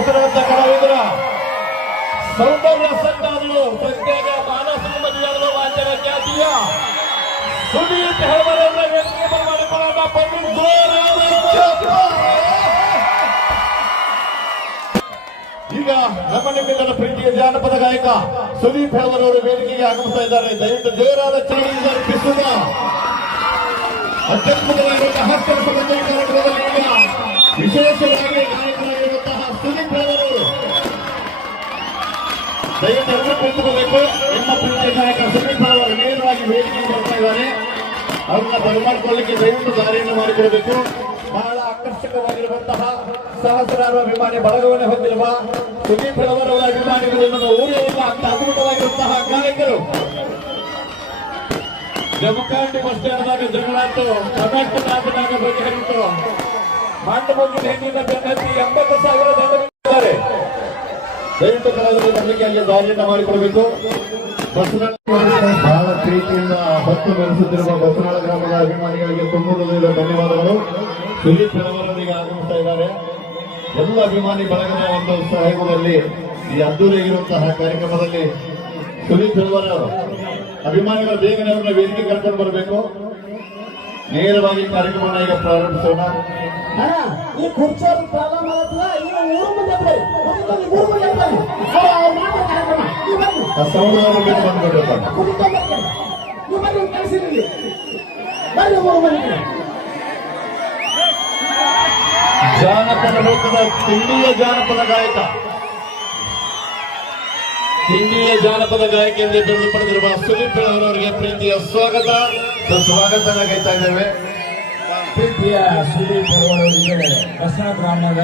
ಹೆಸರಾಂತ ಕಲಾವಿದರ ಸೌಂದರ್ಯ ಸಂಘಗಳು ಪ್ರತ್ಯೇಕ ಮಾನಸ ಮದುವೆಯಾಗಲು ವಾಚನ ಖ್ಯಾತಿಯ ಸುದೀಪ್ ಹೆಳವರನ್ನ ವೇದಿಕೆ ಮಾಡಿಕೊಳ್ಳೋಣ. ಈಗ ನಮ್ಮ ನಿಮ್ಮೆಲ್ಲರ ಪ್ರೀತಿಯ ಜಾನಪದ ಗಾಯಕ ಸುದೀಪ್ ಹೆಳವರವರು ವೇದಿಕೆಗೆ ಆಗಮಿಸ್ತಾ ಇದ್ದಾರೆ. ದಯವಿಟ್ಟು ಜೋರಾದ ಚಳಿಯಿಂದ ಅರ್ಪಿಸುವ ಅತ್ಯದ್ಭುತವಾಗಿರುವಂತಹ ಹಾಸ್ಯ ಸಂಬಂಧ ಕಾರ್ಯಕ್ರಮದಲ್ಲಿ ಈಗ ವಿಶೇಷವಾಗಿ ಗಾಯಕರಾಗಿರುವಂತಹ ಸುದೀಪ್ ಹೆಳವರವರು ದಯವಿಟ್ಟು ಎಲ್ಲರೂ ಕುಳಿತುಕೋಬೇಕು. ನಿಮ್ಮ ಪ್ರೀತಿಯ ಗಾಯಕ ಸುದೀಪ್ ಹೆಳವರು ನೇರವಾಗಿ ವೇದಿಕೆಗೆ ಬರ್ತಾ ಇದ್ದಾರೆ. ಅವ್ರನ್ನ ಬರಮಾಡಿಕೊಳ್ಳಲಿಕ್ಕೆ ದಯವಿಟ್ಟು ದಾರಿಯನ್ನು ಮಾಡಿಕೊಡಬೇಕು. ಬಹಳ ಆಕರ್ಷಕವಾಗಿರುವಂತಹ ಸಹಸ್ರಾರು ಅಭಿಮಾನಿ ಬಳಗವನ್ನೇ ಹೊಂದಿರುವ ಸುದೀಪ್ ಹೆಳವರವರ ಅಭಿಮಾನಿಗಳು ನನ್ನ ಊರಿನ ಅಂತ ಅದ್ಭುತವಾಗಿರುವಂತಹ ಗಾಯಕರು. ಜಮಖಂಡಿ ಬಸ್ ಸ್ಟ್ಯಾಂಡ್ದಾಗ ಜಗಳಾತು, ಕರ್ನಾಟಕನಾಗ ಬಗೆಹರಿತು, ಮಂಡು ಮುಗಿದ ಹೆಣ್ಣಿನ ಬೆನ್ನತ್ತಿ 80,000 ದಂಡ ಬಿಟ್ಟಿದ್ದಾರೆ. ದಯವಿಟ್ಟು ಕಲಾವಿದರು ಬರಲಿಕ್ಕೆ ಅಲ್ಲಿ ದಾರಿಯನ್ನು ಮಾಡಿಕೊಡಬೇಕು. ಬಹಳ ಪ್ರೀತಿಯಿಂದ ಭಕ್ತು ಮೆರೆಸುತ್ತಿರುವ ಬಸನಾಳ ಗ್ರಾಮದ ಅಭಿಮಾನಿಗಳಿಗೆ ತುಂಬುವುದಿರುವ ಧನ್ಯವಾದಗಳು. ಸುದೀಪ್ ಹೆಳವರವರಿಗೆ ಆಗಮಿಸ್ತಾ ಇದ್ದಾರೆ. ಎಲ್ಲ ಅಭಿಮಾನಿ ಬಳಗದ ಒಂದು ಸಹಯೋಗದಲ್ಲಿ ಈ ಅದ್ದೂರಿಯಾಗಿರುವಂತಹ ಕಾರ್ಯಕ್ರಮದಲ್ಲಿ ಸುದೀಪ್ ಹೆಳವರವರು ಅಭಿಮಾನಿಗಳ ಬೇಗನೆ ಅವರನ್ನ ವೇದಿಕೆ ಕರ್ಕೊಂಡು ಬರಬೇಕು. ನೇರವಾಗಿ ಕಾರ್ಯಕ್ರಮವನ್ನು ಈಗ ಪ್ರಾರಂಭಿಸೋಣ. ಈ ಕುರ್ಚಿಯಲ್ಲಿ ಪ್ರಾರಂಭ ಜಾನಪದ ಲೋಕದ ತಿಂಡಿಯ ಜಾನಪದ ಗಾಯಕ, ಹಿಂದಿಯ ಜಾನಪದ ಗಾಯಕ ಎಂದೇ ಬಿರುದು ಪಡೆದಿರುವ ಸುದೀಪ್ ಹೆಳವರವರಿಗೆ ಪ್ರೀತಿಯ ಸ್ವಾಗತ ಗೈತಾ ಇದ್ದೇವೆ. ಪ್ರೀತಿಯ ಸುದೀಪ್ ಹೆಳವರವರಿಗೆ ಬಸವ ಗ್ರಾಮದ